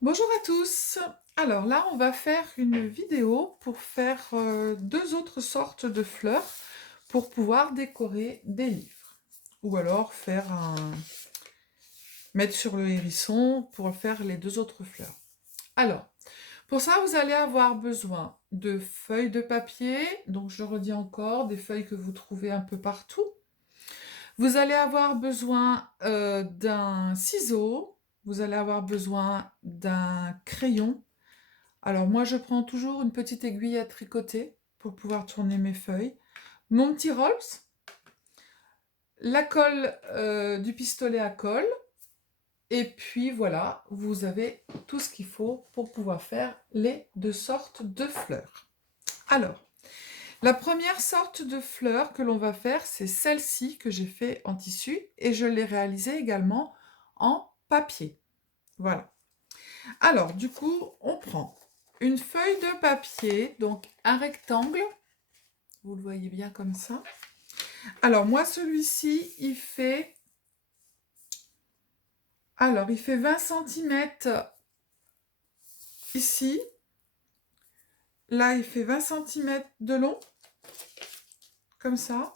Bonjour à tous. Alors là, on va faire une vidéo pour faire deux autres sortes de fleurs pour pouvoir décorer des livres. Ou alors mettre sur le hérisson pour faire les deux autres fleurs. Alors, pour ça, vous allez avoir besoin de feuilles de papier. Donc, je redis encore, des feuilles que vous trouvez un peu partout. Vous allez avoir besoin d'un ciseau. Vous allez avoir besoin d'un crayon. Alors moi, je prends toujours une petite aiguille à tricoter pour pouvoir tourner mes feuilles. Mon petit Rolls, la colle du pistolet à colle. Et puis voilà, vous avez tout ce qu'il faut pour pouvoir faire les deux sortes de fleurs. Alors, la première sorte de fleur que l'on va faire, c'est celle-ci que j'ai fait en tissu et je l'ai réalisée également en papier. Voilà. Alors, du coup, on prend une feuille de papier, donc un rectangle. Vous le voyez bien comme ça. Alors, moi, celui-ci, il fait 20 cm ici. Là, il fait 20 cm de long, comme ça.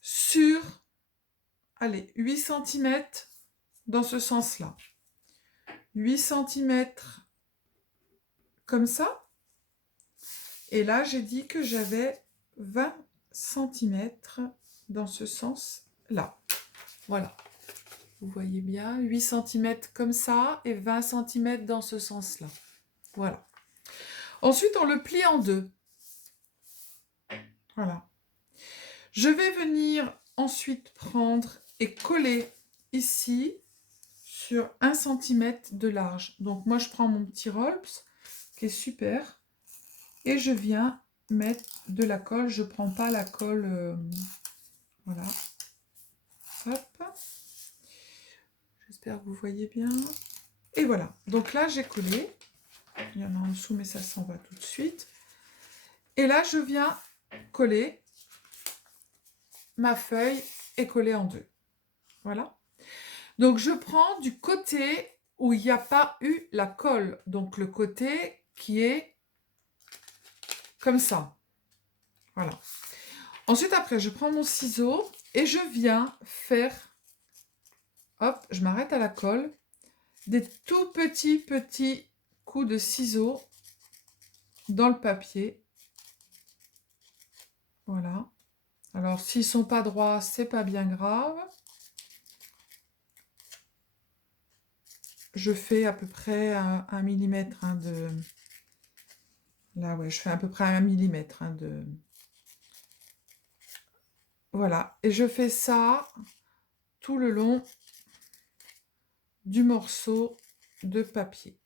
Sur, allez, 8 cm dans ce sens-là. 8 cm comme ça. Et là, j'ai dit que j'avais 20 cm dans ce sens-là. Voilà. Vous voyez bien, 8 cm comme ça et 20 cm dans ce sens-là. Voilà. Ensuite, on le plie en deux. Voilà. Je vais venir ensuite prendre et coller ici sur 1 cm de large. Donc moi, je prends mon petit Rolls qui est super et je viens mettre de la colle. Je ne prends pas la colle. Voilà. Hop. J'espère que vous voyez bien. Et voilà. Donc là, j'ai collé. Il y en a en dessous, mais ça s'en va tout de suite. Et là, je viens coller ma feuille et coller en deux. Voilà. Donc, je prends du côté où il n'y a pas eu la colle. Donc, le côté qui est comme ça. Voilà. Ensuite, après, je prends mon ciseau et je viens faire, hop, je m'arrête à la colle, des tout petits coups de ciseau dans le papier. Voilà. Alors, s'ils ne sont pas droits, c'est pas bien grave. Je fais à peu près 1 millimètre de... Là, ouais, je fais à peu près 1 millimètre de... Voilà. Et je fais ça tout le long du morceau de papier.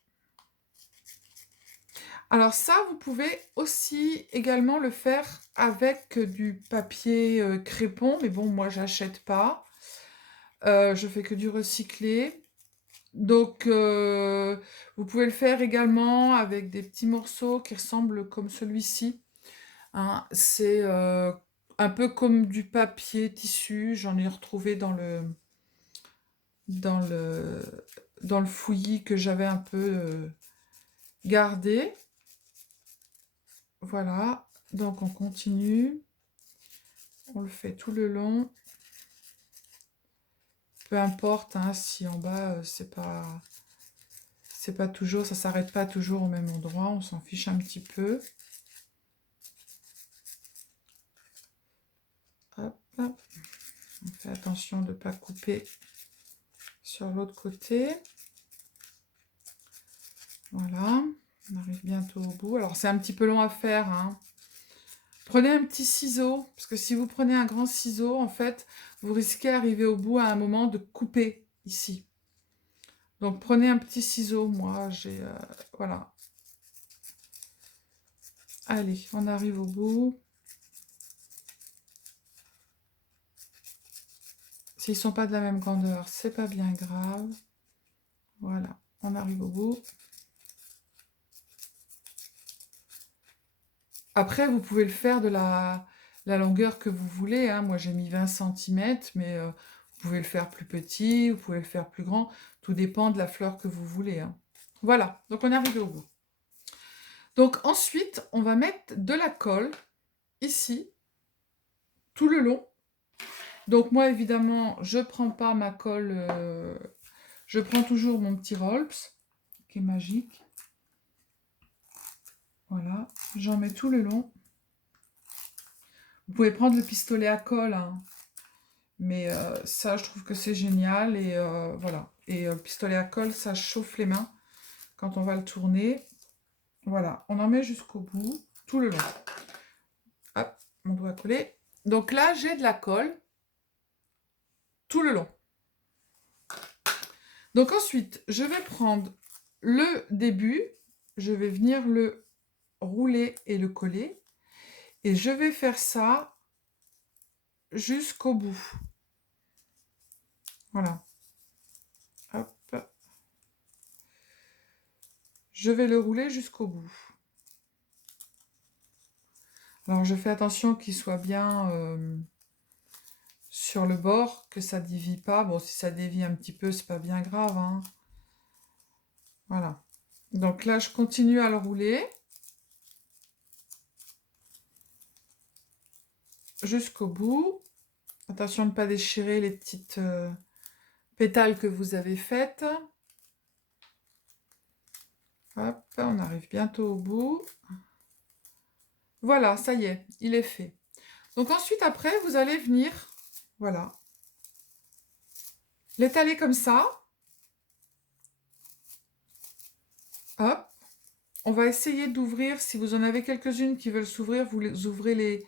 Alors ça, vous pouvez aussi également le faire avec du papier crépon, mais bon, moi, j'achète pas. Je fais que du recyclé. Donc, vous pouvez le faire également avec des petits morceaux qui ressemblent comme celui-ci. Hein. C'est un peu comme du papier tissu. J'en ai retrouvé dans le, dans le fouillis que j'avais un peu gardé. Voilà. Donc, on continue. On le fait tout le long. Peu importe hein, si en bas, c'est pas toujours, ça s'arrête pas toujours au même endroit. On s'en fiche un petit peu. Hop. On fait attention de ne pas couper sur l'autre côté. Voilà, on arrive bientôt au bout. Alors c'est un petit peu long à faire. Hein. Prenez un petit ciseau, parce que si vous prenez un grand ciseau, en fait, vous risquez d'arriver au bout à un moment de couper ici. Donc prenez un petit ciseau. Moi, j'ai... voilà. Allez, on arrive au bout. S'ils ne sont pas de la même grandeur, c'est pas bien grave. Voilà, on arrive au bout. Après, vous pouvez le faire de la longueur que vous voulez. Hein. Moi, j'ai mis 20 cm, mais vous pouvez le faire plus petit, vous pouvez le faire plus grand. Tout dépend de la fleur que vous voulez, hein. Voilà, donc on est arrivé au bout. Donc ensuite, on va mettre de la colle ici, tout le long. Donc moi, évidemment, je prends pas ma colle, je prends toujours mon petit Rolps, qui est magique. Voilà, j'en mets tout le long. Vous pouvez prendre le pistolet à colle, hein, mais ça, je trouve que c'est génial. Et voilà. Et le pistolet à colle, ça chauffe les mains quand on va le tourner. Voilà, on en met jusqu'au bout, tout le long. Hop, mon doigt collé. Donc là, j'ai de la colle tout le long. Donc ensuite, je vais prendre le début, je vais venir le rouler et le coller. Et je vais faire ça jusqu'au bout. Voilà. Hop. Je vais le rouler jusqu'au bout. Alors, je fais attention qu'il soit bien sur le bord, que ça ne dévie pas. Bon, si ça dévie un petit peu, c'est pas bien grave, hein. Voilà. Donc là, je continue à le rouler jusqu'au bout. Attention de ne pas déchirer les petites pétales que vous avez faites. Hop, on arrive bientôt au bout. Voilà, ça y est, il est fait. Donc ensuite, après, vous allez venir, voilà, l'étaler comme ça. Hop. On va essayer d'ouvrir, si vous en avez quelques-unes qui veulent s'ouvrir, vous ouvrez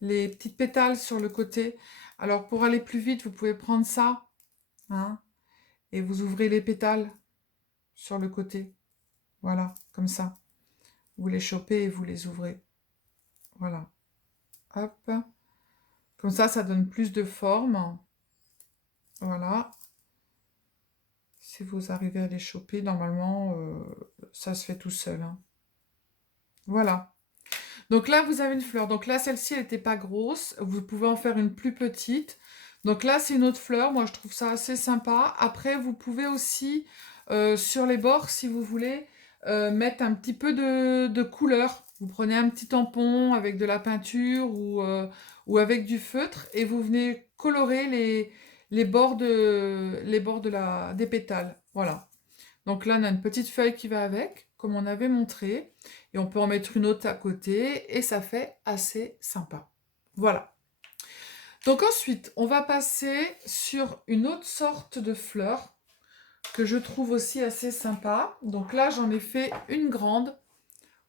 les petites pétales sur le côté. Alors, pour aller plus vite, vous pouvez prendre ça, hein, et vous ouvrez les pétales sur le côté. Voilà, comme ça. Vous les chopez et vous les ouvrez. Voilà. Hop. Comme ça donne plus de forme. Voilà. Si vous arrivez à les choper, normalement, ça se fait tout seul, hein. Voilà. Donc là, vous avez une fleur. Donc là, celle-ci, elle n'était pas grosse. Vous pouvez en faire une plus petite. Donc là, c'est une autre fleur. Moi, je trouve ça assez sympa. Après, vous pouvez aussi, sur les bords, si vous voulez, mettre un petit peu de couleur. Vous prenez un petit tampon avec de la peinture ou avec du feutre et vous venez colorer les bords des pétales. Voilà. Donc là, on a une petite feuille qui va avec, comme on avait montré. Et on peut en mettre une autre à côté. Et ça fait assez sympa. Voilà. Donc ensuite, on va passer sur une autre sorte de fleur que je trouve aussi assez sympa. Donc là, j'en ai fait une grande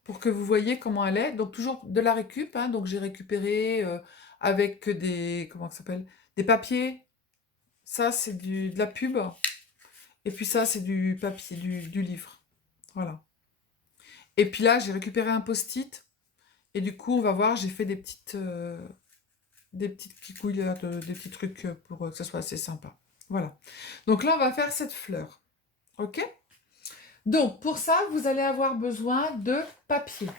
pour que vous voyez comment elle est. Donc toujours de la récup, hein. Donc j'ai récupéré avec des, comment ça s'appelle, des papiers. Ça, c'est de la pub. Et puis ça, c'est du papier, du livre. Voilà. Et puis là, j'ai récupéré un post-it. Et du coup, on va voir, j'ai fait des petites kikouilles, des petits trucs pour que ça soit assez sympa. Voilà. Donc là, on va faire cette fleur. OK? Donc, pour ça, vous allez avoir besoin de papier.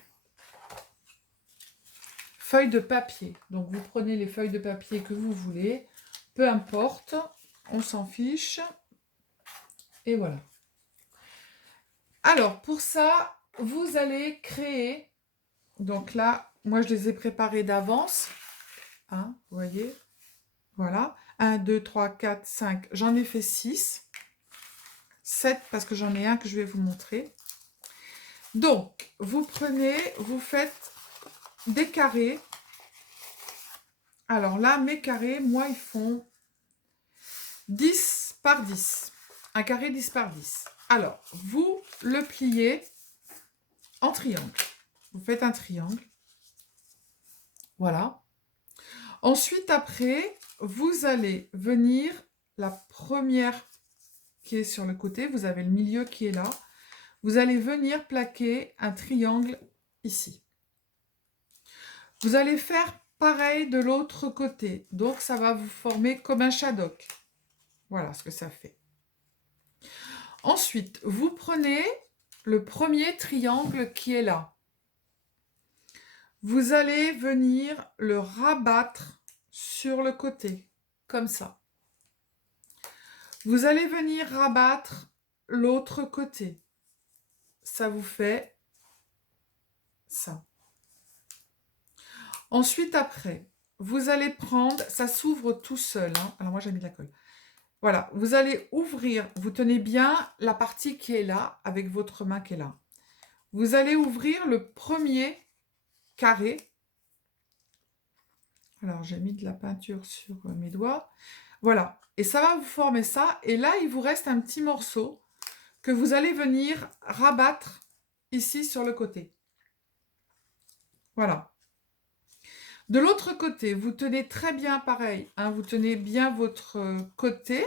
Feuilles de papier. Donc, vous prenez les feuilles de papier que vous voulez. Peu importe. On s'en fiche. Et voilà. Alors, pour ça, vous allez créer... Donc là, moi, je les ai préparés d'avance. Hein, vous voyez? Voilà. 1, 2, 3, 4, 5. J'en ai fait 6. 7 parce que j'en ai un que je vais vous montrer. Donc, vous prenez, vous faites des carrés. Alors là, mes carrés, moi, ils font 10 par 10. Un carré 10 par 10. Alors, vous le pliez en triangle. Vous faites un triangle. Voilà. Ensuite, après, vous allez venir, la première qui est sur le côté, vous avez le milieu qui est là. Vous allez venir plaquer un triangle ici. Vous allez faire pareil de l'autre côté. Donc, ça va vous former comme un shadok. Voilà ce que ça fait. Ensuite, vous prenez le premier triangle qui est là. Vous allez venir le rabattre sur le côté, comme ça. Vous allez venir rabattre l'autre côté. Ça vous fait ça. Ensuite, après, vous allez prendre, ça s'ouvre tout seul, hein. Alors moi j'ai mis de la colle. Voilà, vous allez ouvrir, vous tenez bien la partie qui est là, avec votre main qui est là. Vous allez ouvrir le premier carré. Alors j'ai mis de la peinture sur mes doigts. Voilà, et ça va vous former ça. Et là, il vous reste un petit morceau que vous allez venir rabattre ici sur le côté. Voilà. De l'autre côté, vous tenez très bien pareil, hein, vous tenez bien votre côté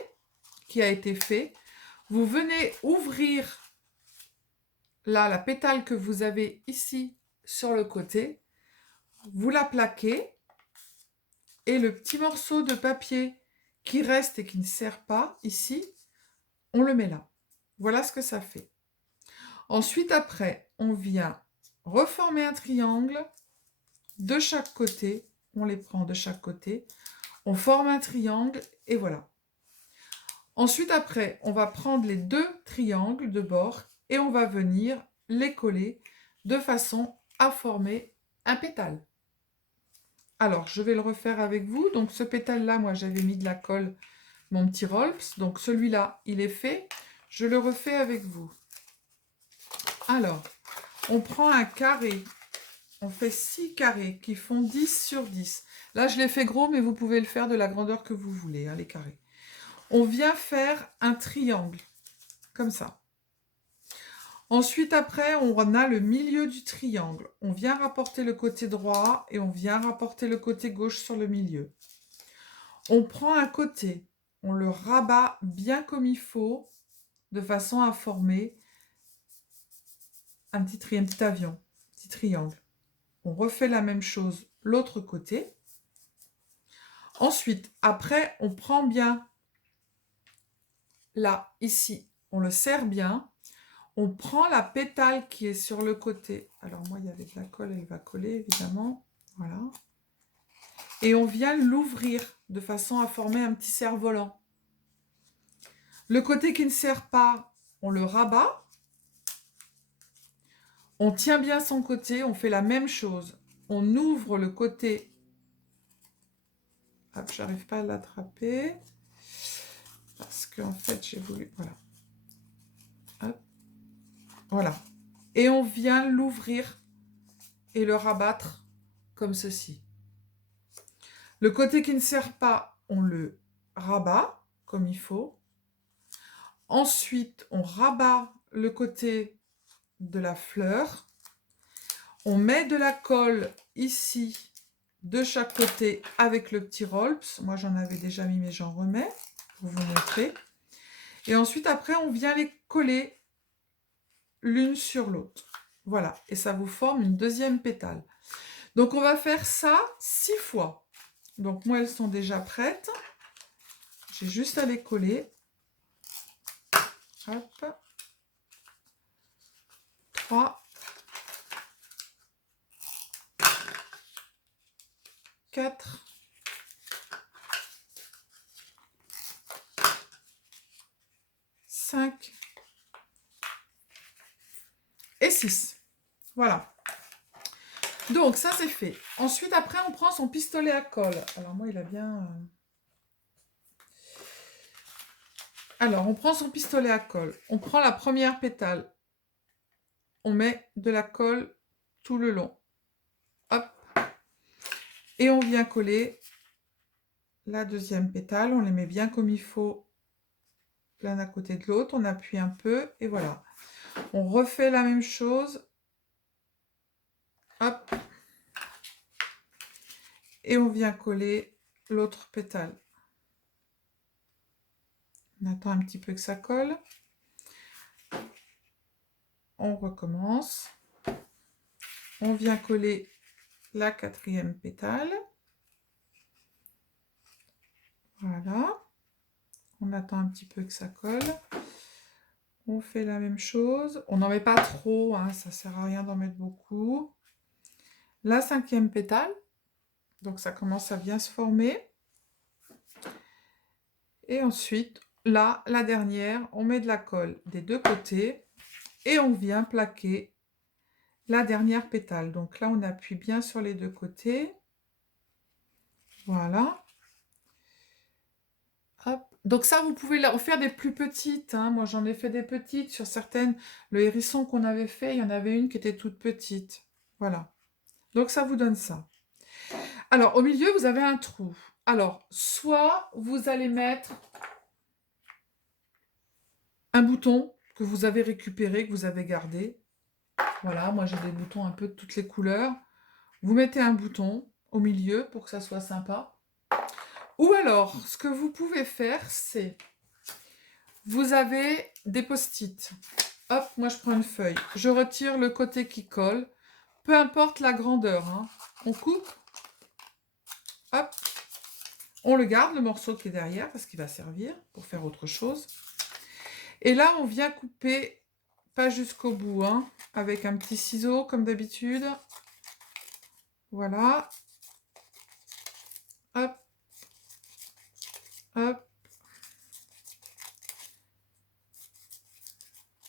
qui a été fait. Vous venez ouvrir là la pétale que vous avez ici sur le côté. Vous la plaquez et le petit morceau de papier qui reste et qui ne sert pas ici, on le met là. Voilà ce que ça fait. Ensuite, après, on vient reformer un triangle de chaque côté. On les prend de chaque côté. On forme un triangle et voilà. Ensuite, après, on va prendre les deux triangles de bord et on va venir les coller de façon à former un pétale. Alors, je vais le refaire avec vous. Donc, ce pétale-là, moi, j'avais mis de la colle, mon petit Rolps. Donc, celui-là, il est fait. Je le refais avec vous. Alors, on prend un carré. On fait 6 carrés qui font 10 sur 10. Là, je l'ai fait gros, mais vous pouvez le faire de la grandeur que vous voulez, hein, les carrés. On vient faire un triangle, comme ça. Ensuite, après, on a le milieu du triangle. On vient rapporter le côté droit et on vient rapporter le côté gauche sur le milieu. On prend un côté, on le rabat bien comme il faut, de façon à former un petit avion, un petit triangle. On refait la même chose l'autre côté. Ensuite, après, on prend bien, là, ici, on le serre bien. On prend la pétale qui est sur le côté. Alors moi, il y avait de la colle, elle va coller, évidemment. Voilà. Et on vient l'ouvrir de façon à former un petit cerf-volant. Le côté qui ne sert pas, on le rabat. On tient bien son côté, on fait la même chose. On ouvre le côté. Hop, j'arrive pas à l'attraper. Parce qu'en fait, j'ai voulu... Voilà. Hop. Voilà. Et on vient l'ouvrir et le rabattre comme ceci. Le côté qui ne sert pas, on le rabat comme il faut. Ensuite, on rabat le côté de la fleur. On met de la colle ici, de chaque côté, avec le petit Rolps. Moi, j'en avais déjà mis, mais j'en remets pour vous montrer. Et ensuite, après, on vient les coller l'une sur l'autre. Voilà, et ça vous forme une deuxième pétale. Donc, on va faire ça 6 fois. Donc, moi, elles sont déjà prêtes. J'ai juste à les coller. Hop. 3, 4, 5 et 6. Voilà. Donc, ça, c'est fait. Ensuite, après, on prend son pistolet à colle. Alors, moi, il a bien... Alors, on prend son pistolet à colle. On prend la première pétale. On met de la colle tout le long. Hop. Et on vient coller la deuxième pétale. On les met bien comme il faut, l'un à côté de l'autre. On appuie un peu et voilà. On refait la même chose. Hop. Et on vient coller l'autre pétale. On attend un petit peu que ça colle. On recommence. On vient coller la quatrième pétale. Voilà. On attend un petit peu que ça colle. On fait la même chose. On n'en met pas trop, hein, ça ne sert à rien d'en mettre beaucoup. La cinquième pétale. Donc ça commence à bien se former. Et ensuite, là, la dernière, on met de la colle des deux côtés et on vient plaquer la dernière pétale. Donc là, on appuie bien sur les deux côtés. Voilà. Hop. Donc ça, vous pouvez en faire des plus petites, hein. Moi, j'en ai fait des petites sur certaines. Le hérisson qu'on avait fait, il y en avait une qui était toute petite. Voilà. Donc ça vous donne ça. Alors, au milieu, vous avez un trou. Alors, soit vous allez mettre un bouton que vous avez récupéré, que vous avez gardé. Voilà, moi j'ai des boutons un peu de toutes les couleurs. Vous mettez un bouton au milieu pour que ça soit sympa. Ou alors, ce que vous pouvez faire, c'est... Vous avez des post-it. Hop, moi je prends une feuille. Je retire le côté qui colle. Peu importe la grandeur, hein. On coupe. Hop. On le garde, le morceau qui est derrière, parce qu'il va servir pour faire autre chose. Et là, on vient couper, pas jusqu'au bout, hein, avec un petit ciseau, comme d'habitude. Voilà. Hop. Hop.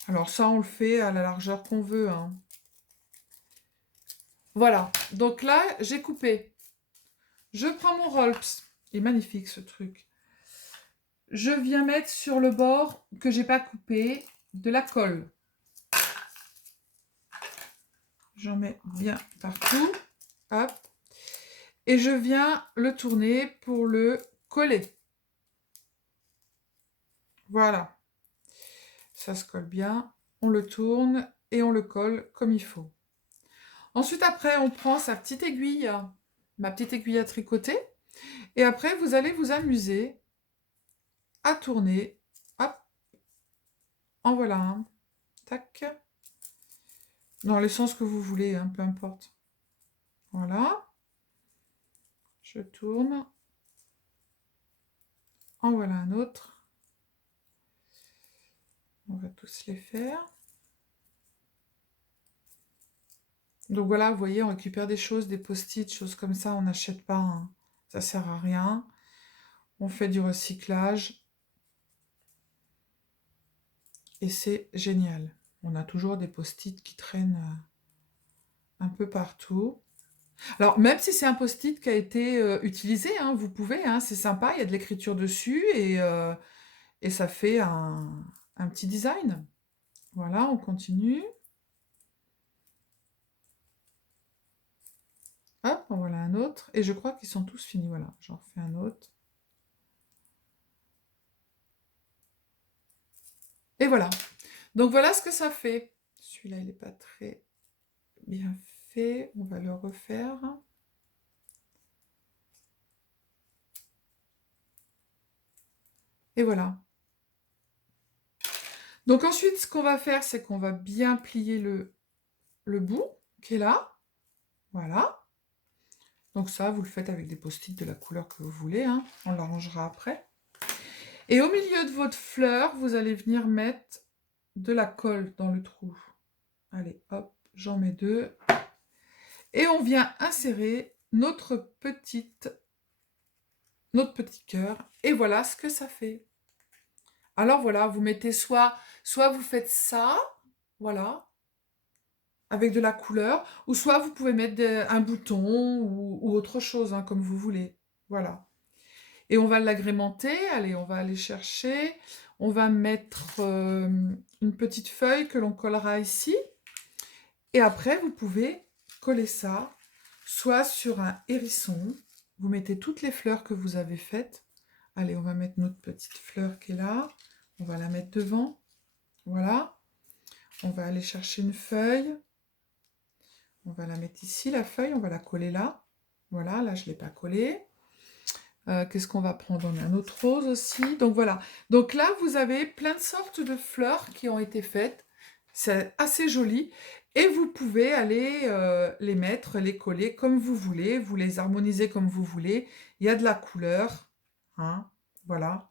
Alors ça, on le fait à la largeur qu'on veut, hein. Voilà. Donc là, j'ai coupé. Je prends mon Rolps. Il est magnifique, ce truc. Je viens mettre sur le bord que j'ai pas coupé de la colle. J'en mets bien partout. Hop. Et je viens le tourner pour le coller. Voilà. Ça se colle bien. On le tourne et on le colle comme il faut. Ensuite, après, on prend sa petite aiguille, ma petite aiguille à tricoter. Et après, vous allez vous amuser à tourner. Hop. En voilà un. Tac. Dans le sens que vous voulez, hein, peu importe. Voilà. Je tourne. En voilà un autre. On va tous les faire. Donc voilà, vous voyez, on récupère des choses, des post-it, choses comme ça, on n'achète pas, hein. Ça sert à rien. On fait du recyclage. Et c'est génial. On a toujours des post-it qui traînent un peu partout. Alors, même si c'est un post-it qui a été utilisé, hein, vous pouvez, hein, c'est sympa, il y a de l'écriture dessus et ça fait un petit design. Voilà, on continue. Hop, en voilà un autre. Et je crois qu'ils sont tous finis. Voilà, j'en refais un autre. Et voilà. Donc voilà ce que ça fait. Celui-là, il n'est pas très bien fait. On va le refaire. Et voilà. Donc ensuite, ce qu'on va faire, c'est qu'on va bien plier le bout qui est là. Voilà. Donc ça, vous le faites avec des post-it de la couleur que vous voulez, hein. On l'arrangera après. Et au milieu de votre fleur, vous allez venir mettre de la colle dans le trou. Allez, hop, j'en mets deux. Et on vient insérer notre petit cœur. Et voilà ce que ça fait. Alors voilà, vous mettez soit vous faites ça, voilà, avec de la couleur, ou soit vous pouvez mettre un bouton ou autre chose, hein, comme vous voulez. Voilà. Et on va l'agrémenter. Allez, on va aller chercher. On va mettre une petite feuille que l'on collera ici. Et après, vous pouvez coller ça, soit sur un hérisson. Vous mettez toutes les fleurs que vous avez faites. Allez, on va mettre notre petite fleur qui est là. On va la mettre devant. Voilà. On va aller chercher une feuille. On va la mettre ici, la feuille. On va la coller là. Voilà, là, je ne l'ai pas collée. Qu'est-ce qu'on va prendre? On a un autre rose aussi. Donc voilà. Donc là, vous avez plein de sortes de fleurs qui ont été faites. C'est assez joli. Et vous pouvez aller les mettre, les coller comme vous voulez. Vous les harmonisez comme vous voulez. Il y a de la couleur. Hein, voilà.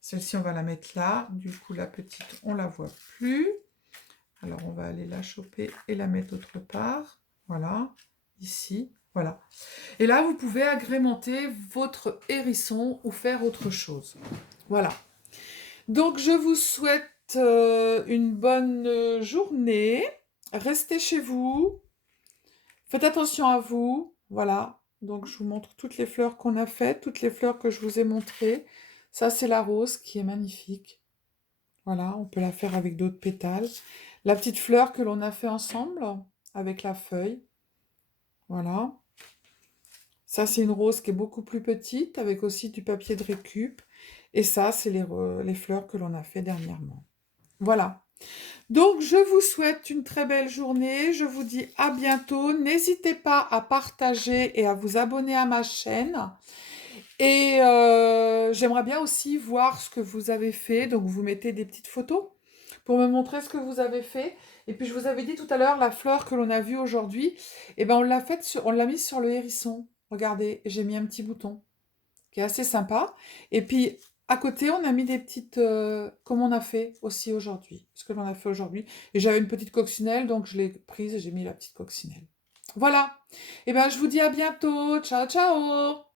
Celle-ci, on va la mettre là. Du coup, la petite, on ne la voit plus. Alors, on va aller la choper et la mettre autre part. Voilà. Ici. Voilà. Et là, vous pouvez agrémenter votre hérisson ou faire autre chose. Voilà. Donc, je vous souhaite une bonne journée. Restez chez vous. Faites attention à vous. Voilà. Donc, je vous montre toutes les fleurs qu'on a faites, toutes les fleurs que je vous ai montrées. Ça, c'est la rose qui est magnifique. Voilà, on peut la faire avec d'autres pétales. La petite fleur que l'on a fait ensemble avec la feuille. Voilà. Ça, c'est une rose qui est beaucoup plus petite avec aussi du papier de récup. Et ça, c'est les fleurs que l'on a fait dernièrement. Voilà. Donc, je vous souhaite une très belle journée. Je vous dis à bientôt. N'hésitez pas à partager et à vous abonner à ma chaîne. Et j'aimerais bien aussi voir ce que vous avez fait. Donc, vous mettez des petites photos pour me montrer ce que vous avez fait. Et puis, je vous avais dit tout à l'heure, la fleur que l'on a vue aujourd'hui, eh ben, on l'a mise sur le hérisson. Regardez, j'ai mis un petit bouton qui est assez sympa. Et puis, à côté, on a mis des petites, comme on a fait aussi aujourd'hui, ce que l'on a fait aujourd'hui. Et j'avais une petite coccinelle, donc je l'ai prise et j'ai mis la petite coccinelle. Voilà. Et ben, je vous dis à bientôt. Ciao, ciao.